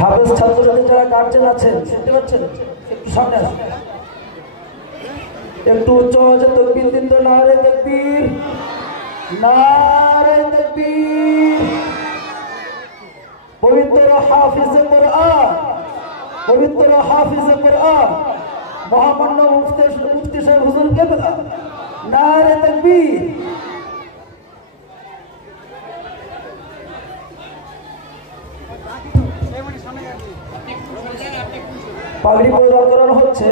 হাফেজ ছাত্রছাত্রী যারা গার্জেন আছেন শুনতে পাচ্ছেন একটু সামনে আসুন, একটু উচ্চ আওয়াজে তাকবীর দিন তো। নারে তাকবীর, নারে তাকবীর। পবিত্র হাফিজে কোরআন, পবিত্র হাফিজে কোরআন মহামান্য মুফতি সাহেব হুজুর কেবলা, নারে তাকবীর। পাগড়ি প্রদান করানো হচ্ছে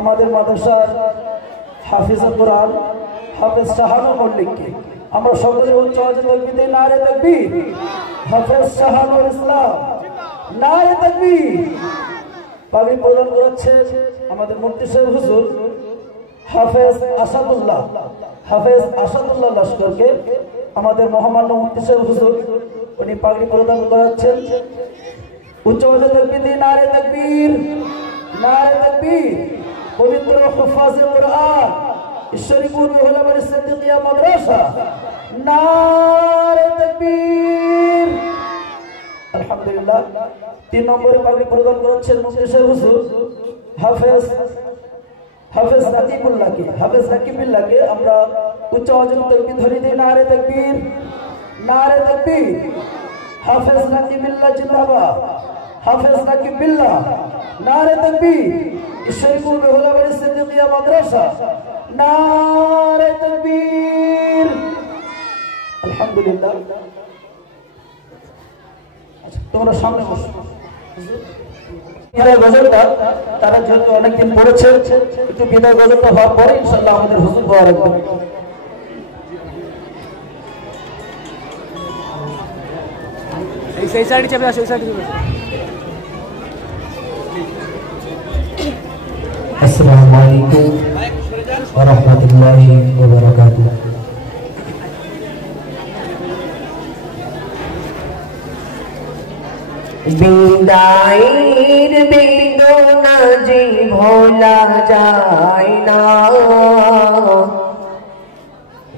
আমাদের মাদ্রাসার হাফিজে কোরআন হাফেজ শাহানুর মল্লিককে। আমরা সকলে উচ্চ আওয়াজে তাকবীর দেই, নারে তাকবীর। হাফেজ শাহানুর ইসলাম, নারে তাকবীর। পাগড়ি প্রদান করাচ্ছে আমাদের মুফতি সাহেব হুজুর হাফেজ আসাদুল্লাহ, হাফেজ আসাদুল্লাহ লস্করকে আমাদের মহামান্য মুফতি সাহেব হুজুর উনি পাগড়ি প্রদান করাচ্ছেন। উচ্চ আওয়াজে তাকবীর দিন, নারে তাকবীর, নারে তাকবীর। পবিত্র হুফাজে কোরআন ঈশ্বরীপুর মহল্লা বাড়ি সিদ্দিকিয়া মাদ্রাসা, নারে তাকবীর। আলহামদুলিল্লাহ। 3 নম্বরে পাগড়ি প্রদান করাচ্ছেন মুফতি সাহেব হুজুর হাফেজ রাকিবুল্লাহকে। হাফেজ রাকিবুল্লাহকে আমরা উচ্চ আওয়াজে তাকবীর ধরে দিই, নারে তাকবীর, নারে তাকবীর। হাফেজ রাকিবুল্লাহ জিন্দাবাদ, হাফেজ রাকিবুল্লাহ, নারে তাকবীর। ঈশ্বরীপুর মহল্লা বাড়ি সিদ্দিকিয়া মাদ্রাসা, নারে তাকবীর। আলহামদুলিল্লাহ। আচ্ছা তোমরা সামনে বসো। বিদায় গজলটা তারা যেহেতু অনেকদিন পড়েছে, একটু বিদায় গজলটা হওয়ার পরে ইনশাআল্লাহ আমাদের হুজুর দোয়া রাখবেন। এই সাইডে চেপে আসো, এই সাইডে চেপে আসো। আসসালামু আলাইকুম ওয়া রাহমাতুল্লাহি ওয়া বারাকাতুহু। বিদায়ের বেদনা যে ভোলা যায় না,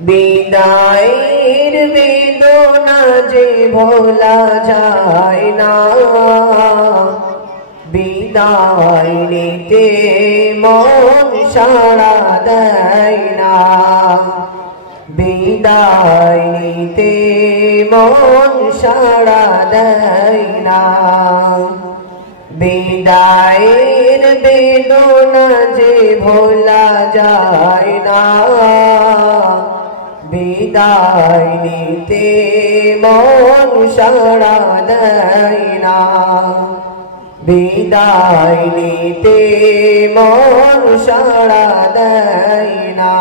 বিদায়ের বেদনা যে ভোলা যায় না, বিদায় নিতে মন সাড়া দেয় না, বিদায় নিতে মন সাড়া দেয় না, বিদায়ের বেদনা যে ভোলা যায় না, বিদায় নিতে মন সাড়া দেয় না, বিদায় নিতে মন সাড়া দেয় না।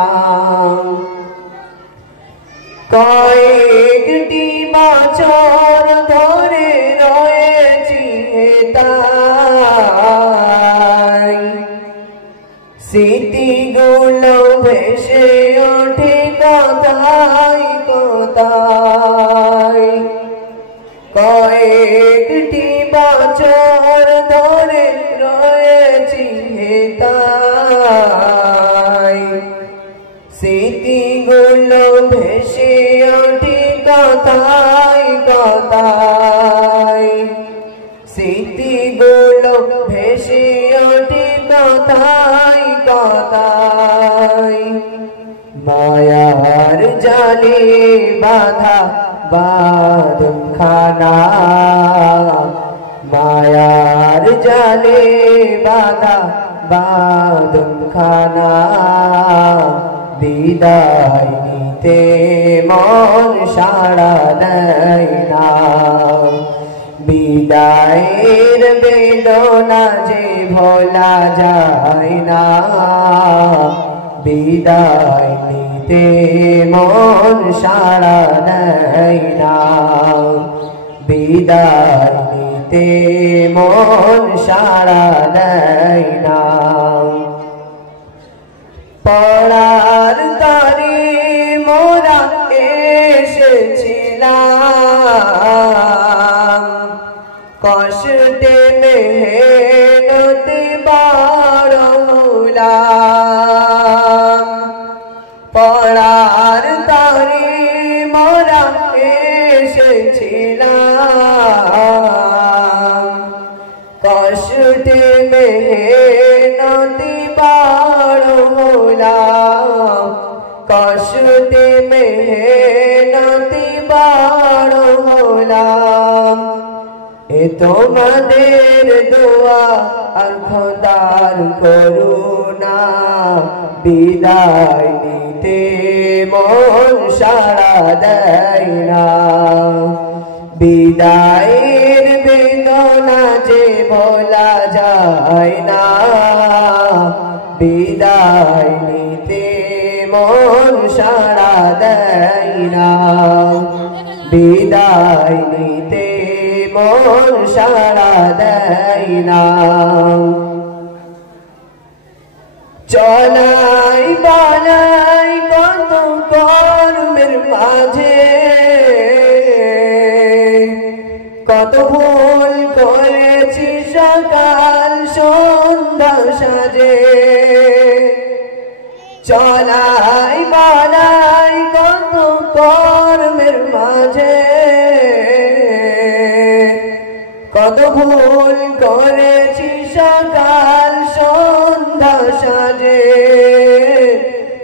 কয়েকটি বছর ধরে রয়েছি তাই, স্মৃতিগুলো ভেসে ওঠে কথায় কথায়, কয়েকটি বছর ধরে রয়েছি তাই, স্মৃতিগুলো ভেসে ওঠে কথায় কথায়, স্মৃতিগুলো ভেসে ওঠে কথায় কথায়, মায়ার জালে বাঁধা বাঁধনখানা, মায়ার জালে বাঁধা বাঁধনখানা, বিদায় নিতে মন সাড়া দেয় না, বিদায়ের বেদনা যে ভোলা যায় না, বিদায় নিতে মন সাড়া দেয় না, বিদায় নিতে মন সাড়া দেয় না। পড়ার তারে মোরা এসেছিলাম, কষ্টে মেহনতে বড় হলাম, পড়ার তারে মোরা এসেছিলাম, হলাম কষ্টে মেহনতি বড় হলাম এ তোমাদের দোয়া আর খোদার করুণা বিদায় নিতে মন সাড়া দেয় না বিদায়ের বেদনা যে বলা যায় না বিদায় নিতে মন সাড়া দেয় না বিদায় নিতে মন সাড়া দেয় না চলাই বানাই কত কর্মের মাঝে কত ভুল করেছি সকাল সন্ধ্যা সাজে চলাই বানাই কত কর্মের মাঝে কত ভুল করেছি সকাল সন্ধ্যা সাজে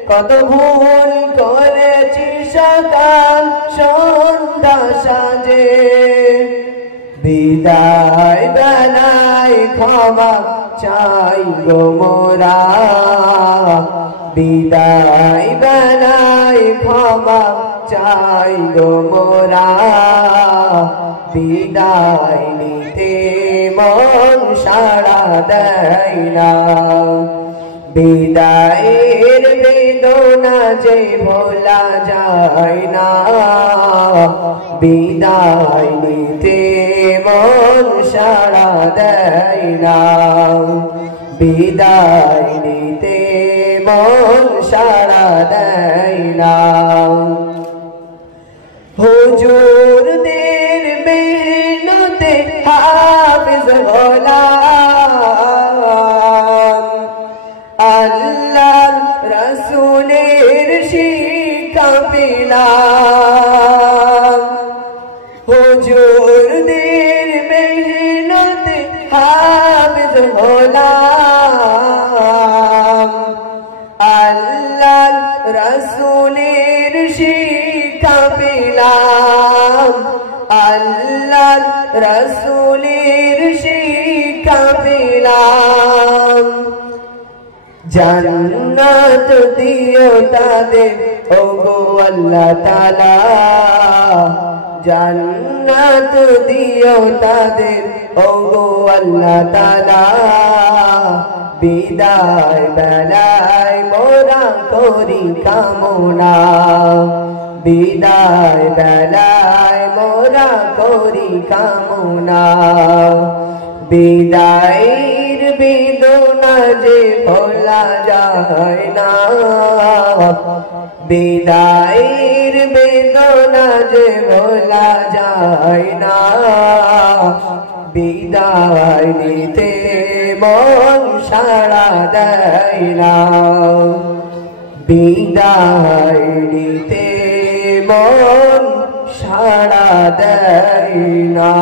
কত ভুল করেছি সকাল সন্ধ্যা সাজে বিদায় বেলায় ক্ষমা চাই গো মোরা বিদায় বেলায় ক্ষমা চাই গো মোরা বিদায় নিতে মন সাড়া দেয় না বিদায়ের বেদনা যে ভোলা যায় না বিদায় নিতে মন সাড়া দেয় না বিদায় নিতে মন সাড়া দেয় না হুজুরদের মেহনতে হাফেজ হলাম আল্লাহ রাসূলের শিক্ষা পেলাম হুজুরদের মেহনতে হাফেজ হলাম আল্লাহ রাসূলের শিক্ষা পেলাম আল্লাহ রাসূলের শিক্ষা পেলাম জান্নাত দিও তাদের ওগো আল্লাহ তাআলা জান্নাত দিও তাদের ওগো আল্লাহ তাআলা বিদায় বেলায় মোরা করি কামনা বিদায় বেলায় মোরা করি কামনা বিদায়ের বেদনা যে ভোলা যায় না বিদায়ের বেদনা যে ভোলা যায় না বিদায় নিতে মন সাড়া দেয় না বিদায় নিতে মন সাড়া দেয় না।